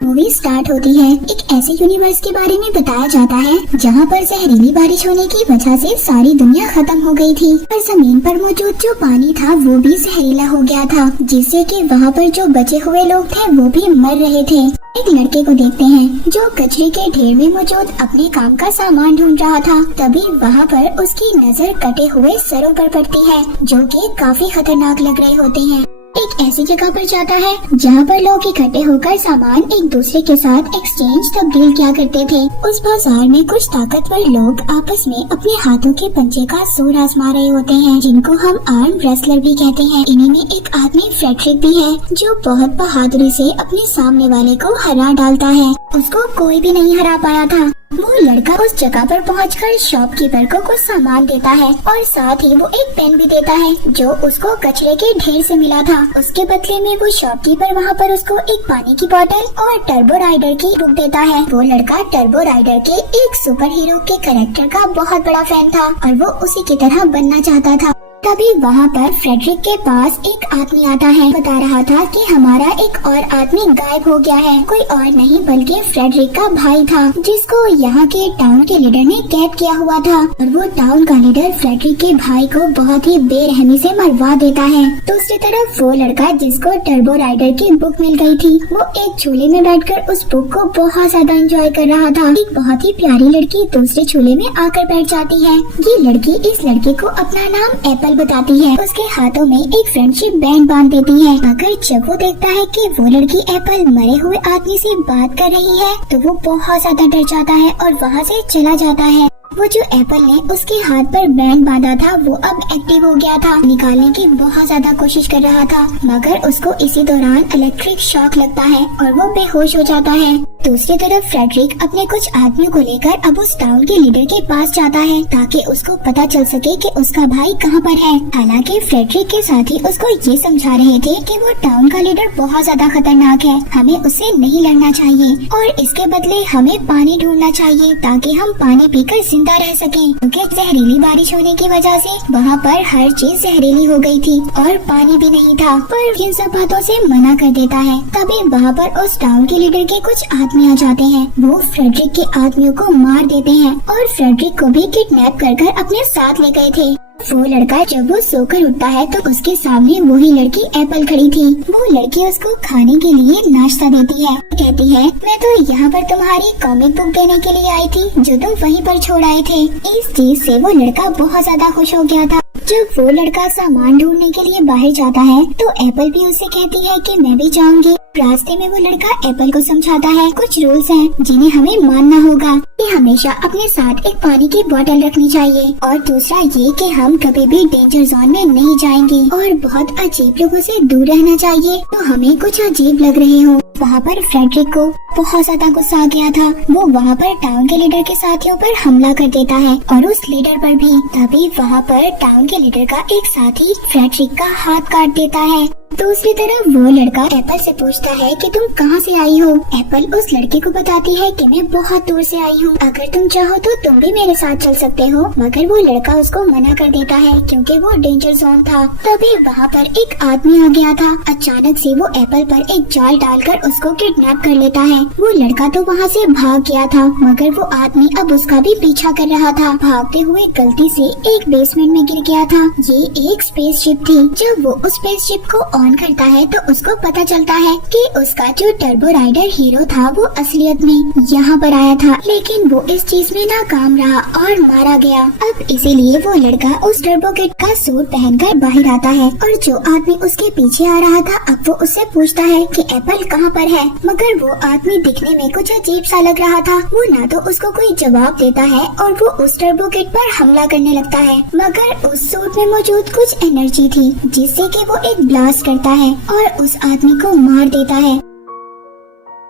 Movie start होती है। एक ऐसे यूनिवर्स के बारे में बताया जाता है जहाँ पर जहरीली बारिश होने की वजह से सारी दुनिया खत्म हो गई थी और जमीन पर मौजूद जो पानी था वो भी जहरीला हो गया था, जिससे कि वहाँ पर जो बचे हुए लोग थे वो भी मर रहे थे। एक लड़के को देखते हैं जो कचरे के ढेर में मौजूद अपने काम का सामान ढूंढ रहा था। तभी वहाँ पर उसकी नजर कटे हुए सरों पर पड़ती है जो कि काफी खतरनाक लग रहे होते हैं। एक ऐसी जगह पर जाता है जहाँ पर लोग इकट्ठे होकर सामान एक दूसरे के साथ एक्सचेंज तब्दील किया करते थे। उस बाजार में कुछ ताकतवर लोग आपस में अपने हाथों के पंजे का जोर आजमा रहे होते हैं, जिनको हम आर्म रेसलर भी कहते हैं। इन्हीं में एक आदमी फ्रेडरिक भी है जो बहुत बहादुरी से अपने सामने वाले को हरा डालता है। उसको कोई भी नहीं हरा पाया था। वो लड़का उस जगह पर पहुंचकर शॉपकीपर को कुछ सामान देता है और साथ ही वो एक पेन भी देता है जो उसको कचरे के ढेर से मिला था। उसके बदले में वो शॉपकीपर वहाँ पर उसको एक पानी की बोतल और टर्बो राइडर की बुक देता है। वो लड़का टर्बो राइडर के एक सुपर हीरो के कैरेक्टर का बहुत बड़ा फैन था और वो उसी की तरह बनना चाहता था। तभी वहाँ पर फ्रेडरिक के पास एक आदमी आता है, बता रहा था कि हमारा एक और आदमी गायब हो गया है। कोई और नहीं बल्कि फ्रेडरिक का भाई था जिसको यहाँ के टाउन के लीडर ने कैद किया हुआ था और वो टाउन का लीडर फ्रेडरिक के भाई को बहुत ही बेरहमी से मरवा देता है। दूसरी तरफ वो लड़का जिसको टर्बो राइडर की बुक मिल गई थी, वो एक झूले में बैठकर उस बुक को बहुत ज्यादा एंजॉय कर रहा था। एक बहुत ही प्यारी लड़की दूसरे झूले में आकर बैठ जाती है। ये लड़की इस लड़के को अपना नाम एप्पल बताती है। उसके हाथों में एक फ्रेंडशिप बैंड बांध देती है। मगर जब वो देखता है कि वो लड़की एप्पल मरे हुए आदमी से बात कर रही है तो वो बहुत ज्यादा डर जाता है और वहाँ से चला जाता है। वो जो एप्पल ने उसके हाथ पर बैंड बांधा था वो अब एक्टिव हो गया था। निकालने की बहुत ज्यादा कोशिश कर रहा था मगर उसको इसी दौरान इलेक्ट्रिक शॉक लगता है और वो बेहोश हो जाता है। दूसरी तरफ फ्रेडरिक अपने कुछ आदमियों को लेकर अब उस टाउन के लीडर के पास जाता है ताकि उसको पता चल सके कि उसका भाई कहाँ पर है। हालांकि फ्रेडरिक के साथी उसको ये समझा रहे थे कि वो टाउन का लीडर बहुत ज्यादा खतरनाक है, हमें उससे नहीं लड़ना चाहिए और इसके बदले हमें पानी ढूंढना चाहिए ताकि हम पानी पीकर जिंदा रह सकें, क्योंकि जहरीली बारिश होने की वजह से वहाँ पर हर चीज जहरीली हो गई थी और पानी भी नहीं था। पर इन सब बातों से मना कर देता है। तभी वहाँ पर उस टाउन के लीडर के कुछ आदमी आ जाते हैं। वो फ्रेडरिक के आदमियों को मार देते हैं और फ्रेडरिक को भी किडनैप कर अपने साथ ले गए थे। वो लड़का जब वो सोकर उठता है तो उसके सामने वही लड़की एप्पल खड़ी थी। वो लड़की उसको खाने के लिए नाश्ता देती है। कहती है, मैं तो यहाँ पर तुम्हारी कॉमिक बुक देने के लिए आई थी जो तुम वहीं पर छोड़ आए थे। इस चीज से वो लड़का बहुत ज्यादा खुश हो गया था। जब वो लड़का सामान ढूंढने के लिए बाहर जाता है तो एप्पल भी उससे कहती है कि मैं भी जाऊंगी। रास्ते में वो लड़का एप्पल को समझाता है कुछ रूल्स हैं जिन्हें हमें मानना होगा कि हमेशा अपने साथ एक पानी की बोतल रखनी चाहिए और दूसरा ये कि हम कभी भी डेंजर जोन में नहीं जाएंगे और बहुत अजीब लोगों से दूर रहना चाहिए तो हमें कुछ अजीब लग रहे हो। वहाँ पर फ्रेडरिक को बहुत ज्यादा गुस्सा आ गया था। वो वहाँ पर टाउन के लीडर के साथियों पर हमला कर देता है और उस लीडर पर भी। तभी वहाँ पर टाउन के लीडर का एक साथी फ्रेडरिक का हाथ काट देता है। दूसरी तरफ वो लड़का एप्पल से पूछता है कि तुम कहाँ से आई हो। एप्पल उस लड़के को बताती है कि मैं बहुत दूर से आई हूँ, अगर तुम चाहो तो तुम भी मेरे साथ चल सकते हो। मगर वो लड़का उसको मना कर देता है क्योंकि वो डेंजर जोन था। तभी वहाँ पर एक आदमी आ गया था। अचानक से वो एप्पल पर एक जाल डालकर उसको किडनैप कर लेता है। वो लड़का तो वहाँ से भाग गया था मगर वो आदमी अब उसका भी पीछा कर रहा था। भागते हुए गलती से एक बेसमेंट में गिर गया था। ये एक स्पेसशिप थी। जब वो उस स्पेसशिप को ऑन करता है तो उसको पता चलता है कि उसका जो टर्बो राइडर हीरो था वो असलियत में यहाँ पर आया था, लेकिन वो इस चीज में नाकाम रहा और मारा गया। अब इसीलिए वो लड़का उस टर्बो किट का सूट पहनकर बाहर आता है और जो आदमी उसके पीछे आ रहा था अब वो उससे पूछता है कि एप्पल कहाँ पर है। मगर वो आदमी दिखने में कुछ अजीब सा लग रहा था। वो ना तो उसको कोई जवाब देता है और वो उस टर्बो किट पर हमला करने लगता है। मगर उस सूट में मौजूद कुछ एनर्जी थी जिससे कि वो एक ब्लास्ट करता है और उस आदमी को मार देता है।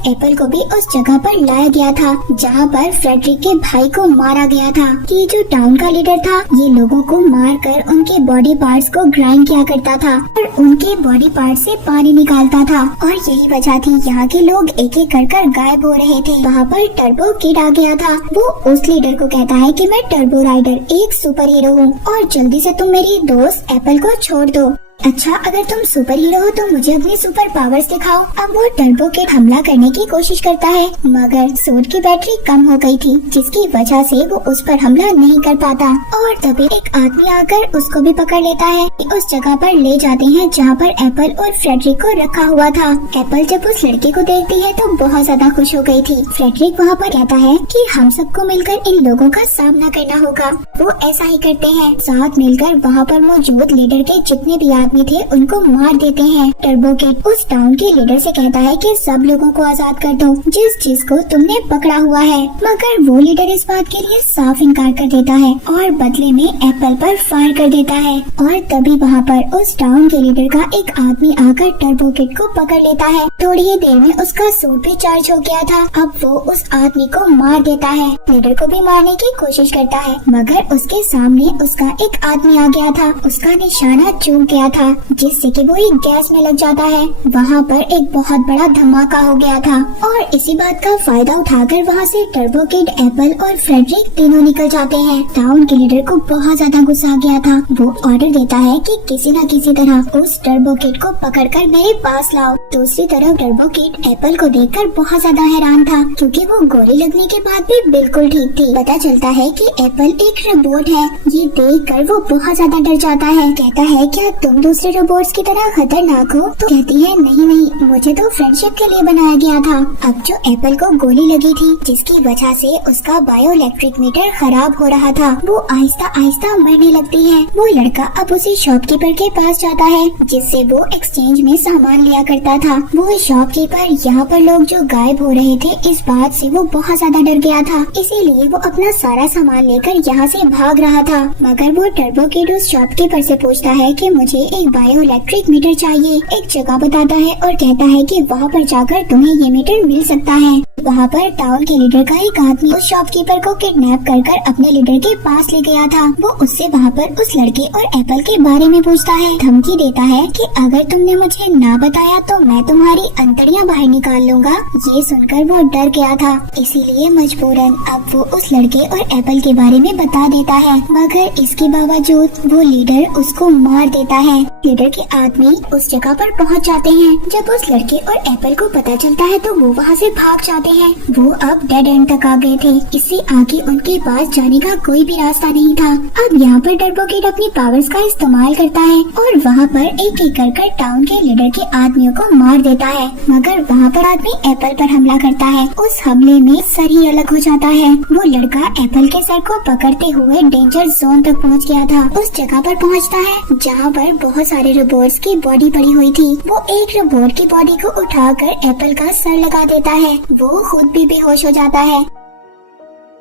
एप्पल को भी उस जगह पर लाया गया था जहाँ पर फ्रेडरिक के भाई को मारा गया था। ये जो टाउन का लीडर था ये लोगों को मारकर उनके बॉडी पार्ट्स को ग्राइंड किया करता था और उनके बॉडी पार्ट्स से पानी निकालता था और यही वजह थी यहाँ के लोग एक एक कर गायब हो रहे थे। वहाँ पर टर्बो किड आ गया था। वो उस लीडर को कहता है कि मैं टर्बो राइडर एक सुपर हीरो हूँ और जल्दी से तुम मेरी दोस्त एप्पल को छोड़ दो। अच्छा, अगर तुम सुपर हीरो हो तो मुझे अपने सुपर पावर्स दिखाओ। अब वो टर्बो किड हमला करने की कोशिश करता है, मगर सूट की बैटरी कम हो गई थी, जिसकी वजह से वो उस पर हमला नहीं कर पाता। और तभी एक आदमी आकर उसको भी पकड़ लेता है। उस जगह पर ले जाते हैं जहाँ पर एप्पल और फ्रेडरिक को रखा हुआ था। एप्पल जब उस लड़के को देखती है तो बहुत ज्यादा खुश हो गई थी। फ्रेडरिक वहाँ पर कहता है कि हम सबको मिलकर इन लोगों का सामना करना होगा। वो ऐसा ही करते हैं। साथ मिलकर वहाँ पर मौजूद लीडर के जितने भी आदमी थे उनको मार देते हैं। टर्बो किड उस टाउन के लीडर से कहता है कि सब लोगों को आजाद कर दो जिस चीज को तुमने पकड़ा हुआ है, मगर वो लीडर इस बात के लिए साफ इनकार कर देता है और बदले में एप्पल पर फायर कर देता है। और तभी वहाँ पर उस टाउन के लीडर का एक आदमी आकर टर्बो किड को पकड़ लेता है। थोड़ी ही देर में उसका सूट भी चार्ज हो गया था। अब वो उस आदमी को मार देता है। लीडर को भी मारने की कोशिश करता है, मगर उसके सामने उसका एक आदमी आ गया था। उसका निशाना चूक गया था, जिससे कि वो एक गैस में लग जाता है। वहाँ पर एक बहुत बड़ा धमाका हो गया था और इसी बात का फायदा उठाकर वहाँ से टर्बो किड, एप्पल और फ्रेडरिक तीनों निकल जाते हैं। टाउन के लीडर को बहुत ज्यादा गुस्सा आ गया था। वो ऑर्डर देता है कि किसी न किसी तरह उस टर्बो किड को पकड़कर मेरे पास लाओ। दूसरी तरफ टर्बो किड एप्पल को देखकर बहुत ज्यादा हैरान था, क्योंकि वो गोली लगने के बाद भी बिल्कुल ठीक थी। पता चलता है कि एप्पल एक रोबोट है। ये देखकर वो बहुत ज्यादा डर जाता है। कहता है क्या तुम दूसरे रोबोट्स की तरह खतरनाक हो? तो कहती है नहीं, मुझे तो फ्रेंडशिप के लिए बनाया गया था। अब जो एप्पल को गोली लगी थी, जिसकी वजह से उसका बायो इलेक्ट्रिक मीटर खराब हो रहा था, वो आहिस्ता आहिस्ता मरने लगती है। वो लड़का अब उसी शॉपकीपर के पास जाता है, जिससे वो एक्सचेंज में सामान लिया करता था। वो शॉपकीपर यहाँ पर लोग जो गायब हो रहे थे, इस बात से वो बहुत ज्यादा डर गया था। इसीलिए वो अपना सारा सामान लेकर यहाँ से भाग रहा था। मगर वो टर्बो किड उस शॉपकीपर से पूछता है कि मुझे एक बायो इलेक्ट्रिक मीटर चाहिए। एक जगह बताता है और कहता है कि वहाँ पर जाकर तुम्हें ये मीटर मिल सकता है। वहाँ पर टाउन के लीडर का एक आदमी उस शॉपकीपर को किडनैप कर अपने लीडर के पास ले गया था। वो उससे वहाँ पर उस लड़के और एप्पल के बारे में पूछता है, धमकी देता है कि अगर तुमने मुझे ना बताया तो मैं तुम्हारी अंतड़ियाँ बाहर निकाल लूंगा। ये सुनकर वो डर गया था, इसीलिए मजबूरन अब वो उस लड़के और एप्पल के बारे में बता देता है। मगर इसके बावजूद वो लीडर उसको मार देता है। लीडर के आदमी उस जगह पर पहुँच जाते हैं। जब उस लड़के और एप्पल को पता चलता है तो वो वहाँ से भाग जाते हैं। वो अब डेड एंड तक आ गए थे। इससे आगे उनके पास जाने का कोई भी रास्ता नहीं था। अब यहाँ पर टर्बो किड अपनी पावर्स का इस्तेमाल करता है और वहाँ पर एक एक कर टाउन के लीडर के आदमियों को मार देता है। मगर वहाँ पर आदमी एप्पल पर हमला करता है। उस हमले में सर ही अलग हो जाता है। वो लड़का एप्पल के सर को पकड़ते हुए डेंजर जोन तक पहुँच गया था। उस जगह पर पहुँचता है जहाँ पर बहुत सारे रोबोट्स की बॉडी पड़ी हुई थी। वो एक रोबोट की बॉडी को उठाकर एप्पल का सर लगा देता है। वो खुद भी बेहोश हो जाता है।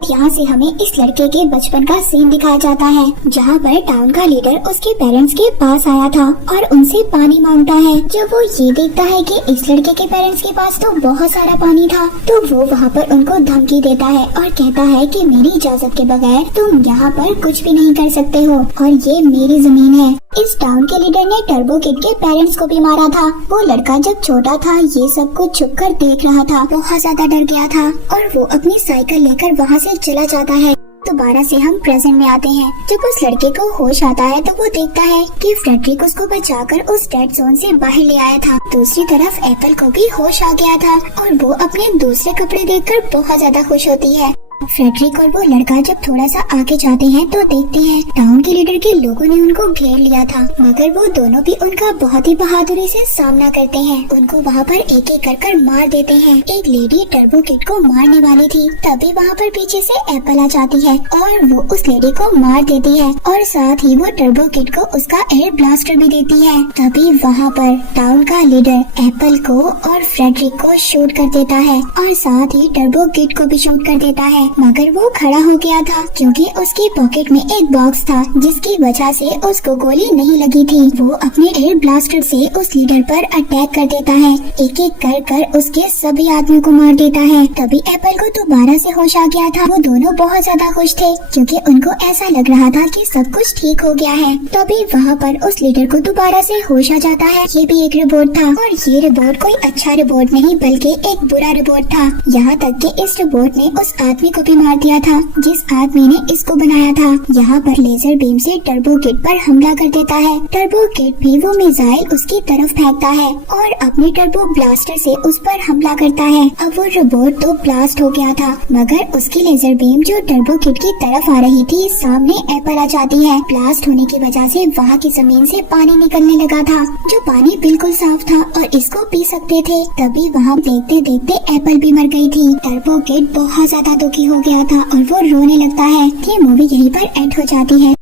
यहाँ से हमें इस लड़के के बचपन का सीन दिखाया जाता है, जहाँ पर टाउन का लीडर उसके पेरेंट्स के पास आया था और उनसे पानी मांगता है। जब वो ये देखता है कि इस लड़के के पेरेंट्स के पास तो बहुत सारा पानी था, तो वो वहाँ पर उनको धमकी देता है और कहता है कि मेरी इजाजत के बगैर तुम यहाँ पर कुछ भी नहीं कर सकते हो और ये मेरी जमीन है। इस टाउन के लीडर ने टर्बो किड के पेरेंट्स को भी मारा था। वो लड़का जब छोटा था ये सब कुछ छुपकर देख रहा था, बहुत ज्यादा डर गया था और वो अपनी साइकिल लेकर वहाँ से चला जाता है। दोबारा से हम प्रेजेंट में आते हैं। जब उस लड़के को होश आता है तो वो देखता है कि फ्रेडरिक उसको बचाकर उस डेड जोन से बाहर ले आया था। दूसरी तरफ एप्पल को भी होश आ गया था और वो अपने दूसरे कपड़े देखकर बहुत ज्यादा खुश होती है। फ्रेडरिक और वो लड़का जब थोड़ा सा आगे जाते हैं तो देखते हैं टाउन के लीडर के लोगों ने उनको घेर लिया था, मगर वो दोनों भी उनका बहुत ही बहादुरी से सामना करते हैं। उनको वहाँ पर एक एक कर मार देते हैं। एक लेडी टर्बो किड को मारने वाली थी, तभी वहाँ पर पीछे से एप्पल आ जाती है और वो उस लेडी को मार देती है और साथ ही वो टर्बो किड को उसका एयर ब्लास्टर भी देती है। तभी वहाँ पर टाउन का लीडर एप्पल को और फ्रेडरिक को शूट कर देता है और साथ ही टर्बो किड को भी शूट कर देता है, मगर वो खड़ा हो गया था क्योंकि उसकी पॉकेट में एक बॉक्स था जिसकी वजह से उसको गोली नहीं लगी थी। वो अपने एयर ब्लास्टर से उस लीडर पर अटैक कर देता है, एक एक कर उसके सभी आदमियों को मार देता है। तभी एप्पल को दोबारा से होश आ गया था। वो दोनों बहुत ज्यादा खुश थे क्योंकि उनको ऐसा लग रहा था कि सब कुछ ठीक हो गया है। तभी वहाँ पर उस लीडर को दोबारा से होश आ जाता है। ये भी एक रोबोट था और ये रोबोट कोई अच्छा रोबोट नहीं बल्कि एक बुरा रोबोट था। यहाँ तक कि इस रोबोट ने उस आदमी को भी मार दिया था जिस आदमी ने इसको बनाया था। यहाँ पर लेजर बीम से टर्बो किड पर हमला कर देता है। टर्बो किड भी वो मिसाइल उसकी तरफ फेंकता है और अपनी टर्बो ब्लास्टर से उस पर हमला करता है। अब वो रोबोट तो ब्लास्ट हो गया था, मगर उसकी लेजर बीम जो टर्बो किड की तरफ आ रही थी सामने एप्पल आ जाती है। ब्लास्ट होने की वजह से वहाँ की जमीन से पानी निकलने लगा था, जो पानी बिल्कुल साफ था और इसको पी सकते थे। तभी वहाँ देखते देखते एप्पल भी मर गई थी। टर्बो किड बहुत ज्यादा दुखी हो गया था और वो रोने लगता है। ये मूवी यहीं पर एंड हो जाती है।